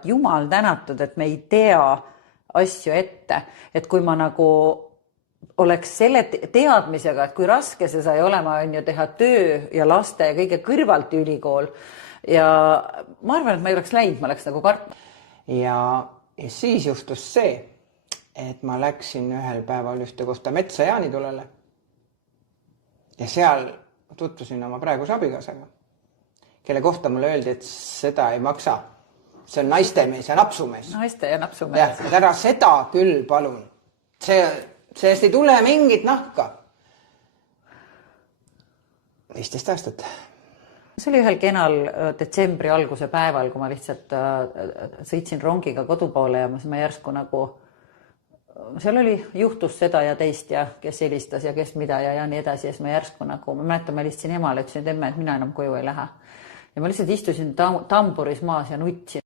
et jumal tänatud, et me ei tea asju ette. Et kui ma nagu oleks selle teadmisega, et kui raske see sai olema on ju teha töö ja laste ja kõige kõrvalt ülikool. Ja ma arvan, et ma ei oleks läinud, ma oleks nagu kartma. Ja siis justus see, et ma läksin ühel päeval ühte kohta metsa Jaanitulele. Ja seal tutvusin oma praeguse abikaasaga, kelle kohta mulle öeldi, et seda ei maksa. See on naistemees ja napsumees. Naiste ja napsumees. Ja ära seda küll, palun. Sellest ei tule mingit nahka. 15 aastat. See oli ühel kenal detsembri alguse päeval, kui ma lihtsalt sõitsin rongiga kodupoole ja ma järsku nagu, seal juhtus seda ja teist ja kes helistas ja kes mida ja nii edasi. Ja siis ma järsku nagu, ma mäletan, ma helistasin emale, ütlesin, et emme, et mina enam koju ei lähe. Ja ma lihtsalt istusin tamburis maas ja nutsin.